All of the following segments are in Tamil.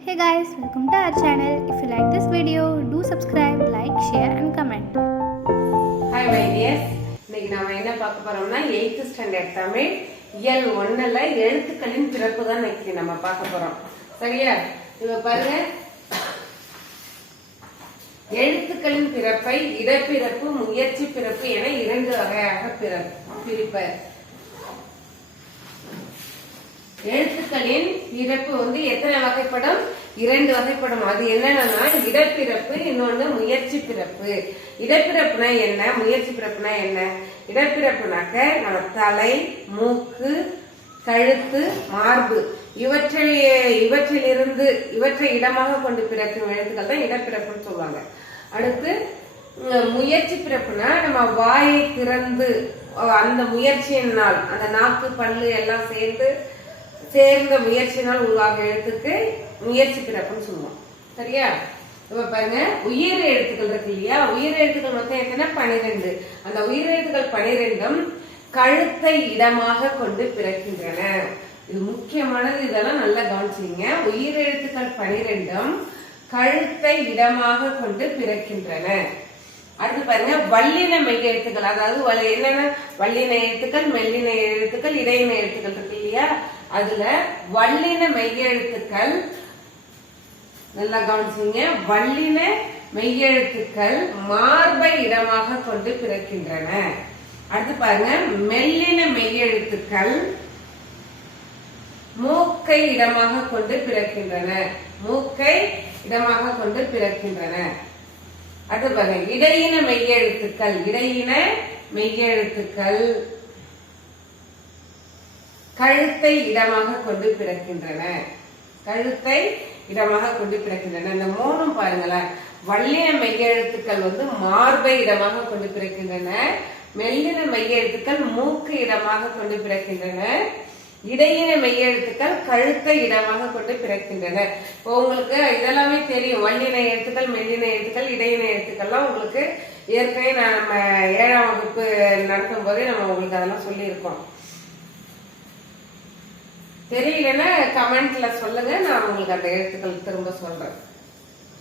Hey guys, welcome to our channel. If you like this video, do subscribe, like, share and comment. Hi my dears இன்னைக்கு நாம என்ன பார்க்க போறோம்னா எயித்து ஸ்டாண்டர்ட் தமிழ் இயல் ஒண்ணுல எழுத்துக்களின் பிறப்பு தான் இன்னைக்கு நம்ம பார்க்க போறோம். சரியா? இதை பாருங்க. எழுத்துக்களின் பிறப்பை இடப்பிறப்பு முயற்சி பிறப்பு என இரண்டு வகையாக பிறப்பு பிரிப்பர் எழுத்துக்களின் பிறப்பு வந்து எத்தனை வகைப்படும்? இரண்டு வகைப்படும். அது என்னன்னா இடப்பிறப்பு இன்னொன்னு முயற்சி பிறப்பு. இடப்பிறப்புனா என்ன? முயற்சி பிறப்புனா என்ன? இடப்பிறப்புனாக்க நம்ம தலை மூக்கு கழுத்து மார்பு. இவற்றை இவற்றிலிருந்து இவற்றை இடமாக கொண்டு பிறக்கும் எழுத்துக்கள் தான் இடப்பிறப்புன்னு சொல்லுவாங்க. அடுத்து முயற்சி பிறப்புனா நம்ம வாயை திறந்து அந்த முயற்சியினால் அந்த நாக்கு பல்லு எல்லாம் சேர்ந்து சேர்ந்த முயற்சினால் உருவாக எழுத்துக்கு முயற்சி பிறப்புன்னு சொல்லுவோம். சரியா? இப்ப பாருங்க உயிர் எழுத்துக்கள் இருக்கு இல்லையா? உயிர் எழுத்துக்கள் மொத்தம் எத்தனை? பனிரெண்டு. அந்த உயிர் எழுத்துக்கள் பனிரெண்டும் கழுத்தை இடமாக கொண்டு பிறக்கின்றன. இது முக்கியமானது இதெல்லாம் நல்லா கவனிச்சிங்க உயிர் எழுத்துக்கள் பனிரெண்டும் கழுத்தை இடமாக கொண்டு பிறக்கின்றன. அடுத்து பாருங்க வல்லின மெய் எழுத்துக்கள். அதாவது என்னென்ன? வல்லின எழுத்துக்கள் மெல்லின எழுத்துக்கள் இடையின எழுத்துக்கள் இருக்கு இல்லையா? அதுல வல்லின மெய்யெழுத்துக்கள் நல்லா கவனிச்சுங்க வல்லின மெய்யெழுத்துக்கள் மார்பை இடமாக கொண்டு பிறக்கின்றன. அடுத்து பாருங்க. மெல்லின மெய்யெழுத்துக்கள் மூக்கை இடமாக கொண்டு பிறக்கின்றன. மூக்கை இடமாக கொண்டு பிறக்கின்றன. அடுத்து பாருங்க. இடையின மெய்யெழுத்துக்கள். இடையின மெய்யெழுத்துக்கள். கழுத்தை இடமாக கொண்டு பிறக்கின்றன. கழுத்தை இடமாக கொண்டு பிறக்கின்றன. இந்த மூணும் பாருங்களேன் வல்லின மெய்யெழுத்துக்கள் வந்து மார்பை இடமாக கொண்டு பிறக்கின்றன. மெல்லின மெய்யெழுத்துக்கள் மூக்கு இடமாக கொண்டு பிறக்கின்றன. இடையின மெய்யெழுத்துக்கள் கழுத்தை இடமாக கொண்டு பிறக்கின்றன. இப்போ உங்களுக்கு இதெல்லாமே தெரியும். வல்லின எழுத்துக்கள் மெல்லின எழுத்துக்கள் இடையின எழுத்துக்கள்லாம் உங்களுக்கு ஏற்கனவே நான் நம்ம ஏழாம் வகுப்பு நடத்தும் போதே நம்ம உங்களுக்கு அதெல்லாம் சொல்லியிருக்கோம். தெரியலன்னா கமெண்ட்ல சொல்லுங்க. நான் உங்களுக்கு அந்த எழுத்துக்கள் திரும்ப சொல்றேன்.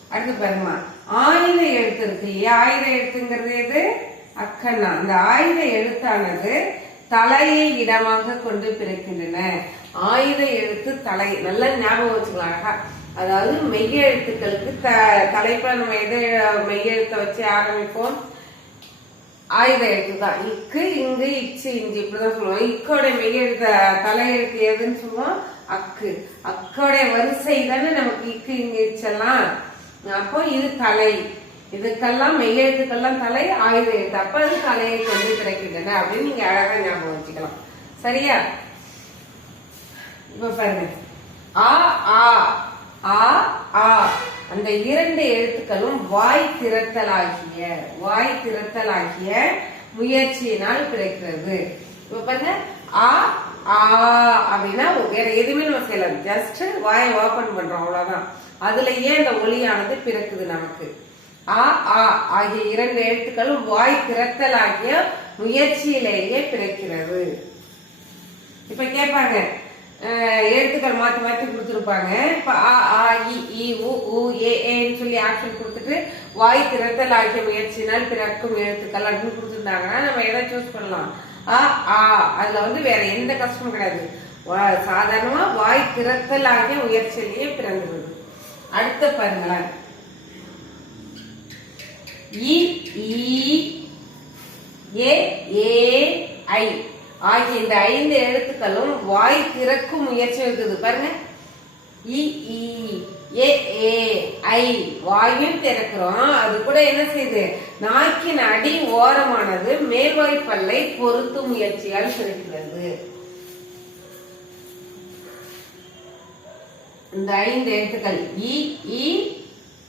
அடுத்து பாருமா. ஆயுத எழுத்து இருக்கு ஆயுத எழுத்துங்கிறது எது? அக்கண்ணா. அந்த ஆயுத எழுத்தானது தலையை இடமாக கொண்டு பிறக்கின்றன. ஆயுத எழுத்து தலை. நல்லா ஞாபகம் வச்சுக்கலாம் அழகா. அதாவது மெய்யெழுத்துக்களுக்கு த தலைப்புல நம்ம எதை மெய்யெழுத்தை வச்சு ஆரம்பிப்போம்? ஆயுத எழுத்து தான். இக்கு இங்கு இச்சு இஞ்சி இப்படிதான் சொல்லுவோம். இக்கோட மெய்யெழுத்த தலையெழுத்து எதுன்னு சொல்லுவோம்? அக்கு. அக்கோட வரிசை தானே நமக்கு இக்கு இங்கு இச்செல்லாம். அப்போ இது தலை. இதுக்கெல்லாம் மெய்யெழுத்துக்கெல்லாம் தலை ஆயுத எழுத்து. அப்ப அது தலையை கொண்டு கிடைக்கின்றன அப்படின்னு நீங்க அழகா ஞாபகம் வச்சுக்கலாம். சரியா? இப்ப பாருங்க. ஆ ஆ. ஆ ஆ. அந்த இரண்டு எழுத்துக்களும் வாய் திறத்தலாகிய வாய் திறத்தலாகிய முயற்சியினால் பிறக்கிறது இப்ப பாருங்க ஆ ஆ அப்படின்னா வேற எதுவுமே நம்ம செய்யல. ஜஸ்ட் வாயை ஓபன் பண்றோம் அவ்வளவுதான். அதுலயே அந்த ஒளியானது பிறக்குது நமக்கு? ஆ ஆ ஆகிய இரண்டு எழுத்துக்களும் வாய் திறத்தலாகிய முயற்சியிலேயே பிறக்கிறது. இப்ப கேட்பாங்க எழுத்துக்கள் மாற்றி மாற்றி கொடுத்துருப்பாங்க. இப்போ அ ஆ இ உ உ ஏ ஏன்னு சொல்லி ஆப்ஷன் கொடுத்துட்டு வாய் திறத்தல் ஆகிய முயற்சினால் பிறக்கும் எழுத்துக்கள் அப்படின்னு கொடுத்துருந்தாங்கன்னா நம்ம எதை சூஸ் பண்ணலாம்? ஆ ஆ அதுல வந்து வேற எந்த கஷ்டமும் கிடையாது. வா- சாதாரணமா வாய் திறத்தல் ஆகிய முயற்சியிலேயே பிறந்துருது அடுத்த பாருங்களேன். இ ஏ ஏ ஐ. ஆகிய இந்த ஐந்து எழுத்துக்களும் வாய் திறக்கும் முயற்சி இருக்குது. பாருங்க. இ ஏ ஏ ஐ வாயும் திறக்கிறோம். அது கூட என்ன செய்யுது நாக்கின் அடி ஓரமானது மேல்வாய் பல்லை பொருத்தும் முயற்சியால் திறக்கிறது இந்த ஐந்து எழுத்துக்கள் இ இ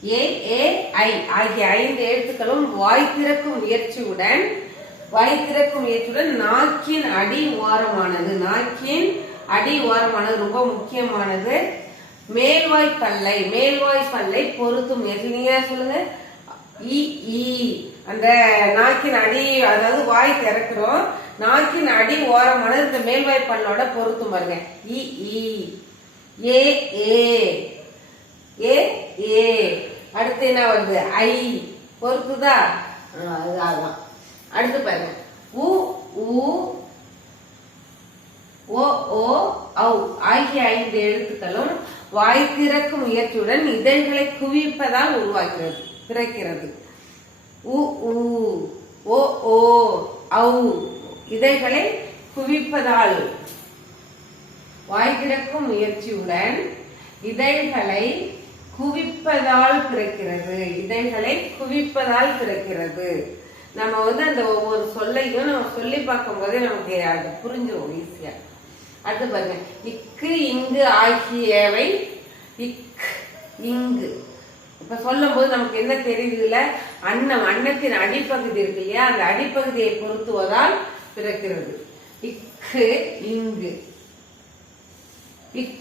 ஏ ஏ ஐ ஆகிய ஐந்து எழுத்துக்களும் வாய் திறக்கும் முயற்சியுடன் வாய் திறக்கும் முயற்சியுடன் நாக்கின் அடி ஓரமானது. நாக்கின் அடி ஓரமானது ரொம்ப முக்கியமானது. மேல்வாய் பல்லை மேல்வாய் பல்லை பொருத்தும். முயற்சி நீங்க சொல்லுங்க. இ ஈ அந்த நாக்கின் அடி அதாவது வாய் திறக்கிறோம். நாக்கின் அடி ஓரமானது இந்த மேல்வாய் பல்லோட பொருத்தும் பாருங்க. இ ஈ ஏ ஏ. அடுத்து என்ன வருது? ஐ. பொறுத்துதா அதுதான் அடுத்து பாருங்க. உ உ ஓ ஓ ஔ ஆகிய ஐந்து எழுத்துக்களும் வாய் திறக்கும் முயற்சியுடன் இதழ்களை குவிப்பதால் உருவாகிறது பிறக்கிறது. உ உ ஓ ஓ ஔ இதழ்களை குவிப்பதால் வாய் திறக்கும் முயற்சியுடன் இதழ்களை குவிப்பதால் பிறக்கிறது இதழ்களை குவிப்பதால் பிறக்கிறது. நம்ம வந்து அந்த ஒவ்வொரு சொல்லையும் நம்ம சொல்லி பார்க்கும்போதே நமக்கு அது புரிஞ்சிடும் ஈஸியா அடுத்து பாருங்க. இக்கு இங்கு ஆகியவை இக் இங்கு. இப்ப சொல்லும் போது நமக்கு என்ன தெரியுதுல? அன்னம் அன்னத்தின் அடிப்பகுதி இருக்கு இல்லையா? அந்த அடிப்பகுதியை பொருத்துவதால் பிறக்கிறது. இக்கு இங்கு. இக்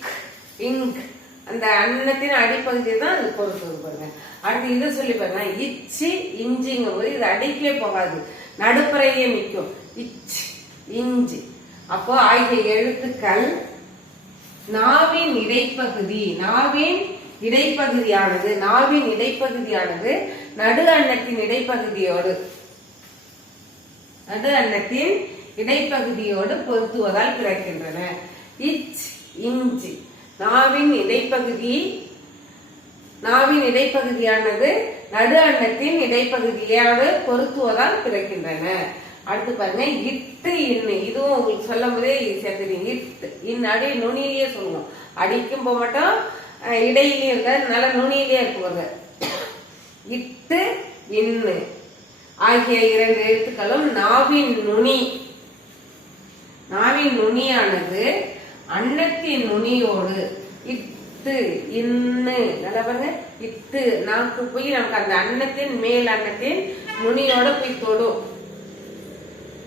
இங்கு. அந்த அன்னத்தின் அடிப்பகுதியை தான் அது பொறுத்தது பாருங்க அடுத்து இதை சொல்லி பாருங்க. இச்சி இஞ்சிங்க போது இது அடிக்கவே போகாது. நடுப்புறையே நிற்கும். இச் இஞ்சி. அப்போ ஆகிய எழுத்துக்கள் நாவின் இடைப்பகுதி நாவின் இடைப்பகுதியானது நாவின் இடைப்பகுதியானது நடு அன்னத்தின் இடைப்பகுதியோடு நடு அன்னத்தின் இடைப்பகுதியோடு பொருத்துவதால் பிறக்கின்றன. இச் இஞ்சி. நாவின் இடைப்பகுதி நாவின் இடைப்பகுதியானது நடு அண்டத்தின் இடைப்பகுதியோடு பொருத்துவதால் பிறக்கின்றன. அடுத்து பாருங்க இட்டு இன்னு. இதுவும் உங்களுக்கு சொல்லும் போதே ஈஸியா தெரியும். இட்டு இன் அடி நுனியிலேயே சொல்லுவோம். அடிக்கும் போக மட்டும் இடையிலேயே இருக்க நல்ல நுனியிலேயே இருக்குவாங்க இட்டு இன்னு. ஆகிய இரண்டு எழுத்துக்களும் நாவின் நுனி. நாவின் நுனியானது அன்னத்தின் நுனியோடு இத்து இன்னு நல்லா பாருங்க. இத்து நாக்கு போய் நமக்கு அந்த அன்னத்தின் மேல் அன்னத்தின் நுனியோட போய் தொடும்.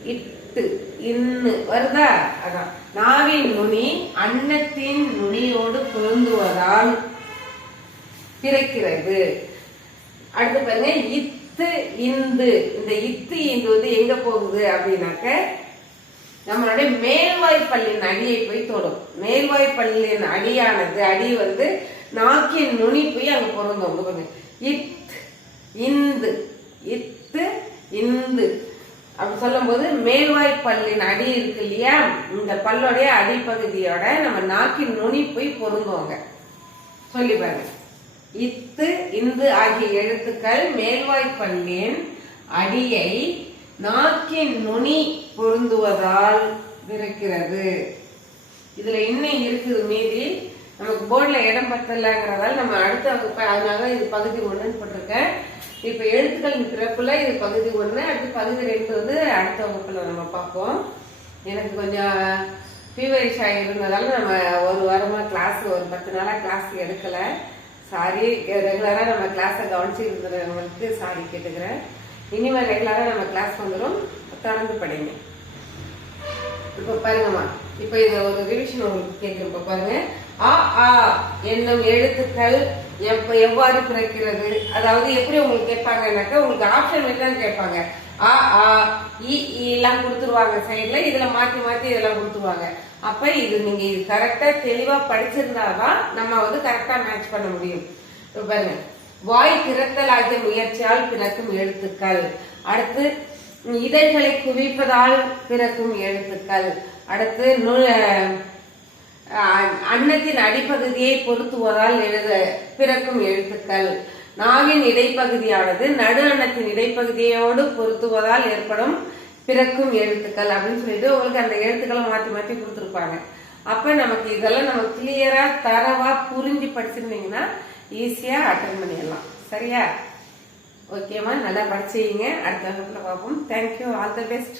இத்து இன்னு வருதா? அதான். நாவின் நுனி அன்னத்தின் நுனியோடு பொருந்துவதால் பிறக்கிறது. அடுத்து பாருங்க இத்து இந்து. இந்த இத்து இந்து வந்து எங்க போகுது அப்படின்னாக்க நம்மளுடைய மேல்வாய் அடியை போய் தொடும். மேல்வாய் அடியானது அடி வந்து நாக்கின் நுனி போய் அங்க பொருந்தோம். இத்து பாருங்க. இத் இந்து இத்து இந்து. அப்படி சொல்லும்போது மேல்வாய் பல்லின் அடி இருக்கு இல்லையா? இந்த பல்லுடைய அடிப்பகுதியோட நம்ம நாக்கின் நுனி போய் பொருந்தோங்க சொல்லி பாருங்க. இத்து இந்து ஆகிய எழுத்துக்கள் மேல்வாய் அடியை நாக்கின் நுனி பொருந்துவதால் விரைக்கிறது இதுல இன்னும் இருக்குது மீதி? நமக்கு போர்டில் இடம் பத்தலைங்கிறதால நம்ம அடுத்த வகுப்பு அதனால இது பகுதி ஒன்றுன்னு போட்டிருக்கேன். இப்போ எழுத்துக்களின் பிறப்புல இது பகுதி ஒன்று அடுத்து பகுதி ரெண்டு வந்து அடுத்த வகுப்பில் நம்ம பார்ப்போம். எனக்கு கொஞ்சம் ஃபீவரிஷ் இருந்ததால நம்ம ஒரு வாரமாக கிளாஸ் ஒரு பத்து நாளாக கிளாஸ் எடுக்கலை. சாரி ரெகுலராக நம்ம கிளாஸை கவனிச்சு இருந்தவங்களுக்கு சாரி கேட்டுக்கிறேன். இனிமேல் ரெகுலராக நம்ம கிளாஸ் வந்துடும் தொடர்ந்து படிங்க. இப்போ பாருங்கம்மா. இப்போ இது ஒரு ரிவிஷன் உங்களுக்கு கேட்கும் இப்போ பாருங்க. ஆ ஆ என்னும் எழுத்துக்கள் எப்ப எவ்வாறு பிறக்கிறது? அதாவது எப்படி உங்களுக்கு கேட்பாங்கன்னாக்கா உங்களுக்கு ஆப்ஷன் தான் கேட்பாங்க. ஆ ஆ இ எல்லாம் கொடுத்துருவாங்க சைடில் இதில் மாற்றி மாற்றி இதெல்லாம் கொடுத்துருவாங்க. அப்போ இது நீங்கள் இது கரெக்டாக தெளிவாக படிச்சிருந்தா படிச்சிருந்தாதான் நம்ம வந்து கரெக்டாக மேட்ச் பண்ண முடியும். இப்போ பாருங்க. வாய் திறத்தல் ஆகிய முயற்சியால் பிறக்கும் எழுத்துக்கள். அடுத்து இதழ்களை குவிப்பதால் பிறக்கும் எழுத்துக்கள். அடுத்து நு- அன்னத்தின் அடிப்பகுதியை பொருத்துவதால் எழுத பிறக்கும் எழுத்துக்கள். நாவின் இடைப்பகுதியானது நடு அன்னத்தின் இடைப்பகுதியோடு பொருத்துவதால் ஏற்படும் பிறக்கும் எழுத்துக்கள் அப்படின்னு சொல்லிட்டு உங்களுக்கு அந்த எழுத்துக்களை மாற்றி மாற்றி கொடுத்துருப்பாங்க. அப்ப நமக்கு இதெல்லாம் நம்ம கிளியரா தரவா புரிஞ்சு படிச்சிருந்தீங்கன்னா ஈஸியாக அட்டன் பண்ணிடலாம். சரியா? ஓகேம்மா நல்லா படிச்சுங்க அடுத்த வகுப்பில் பார்ப்போம். Thank you all the best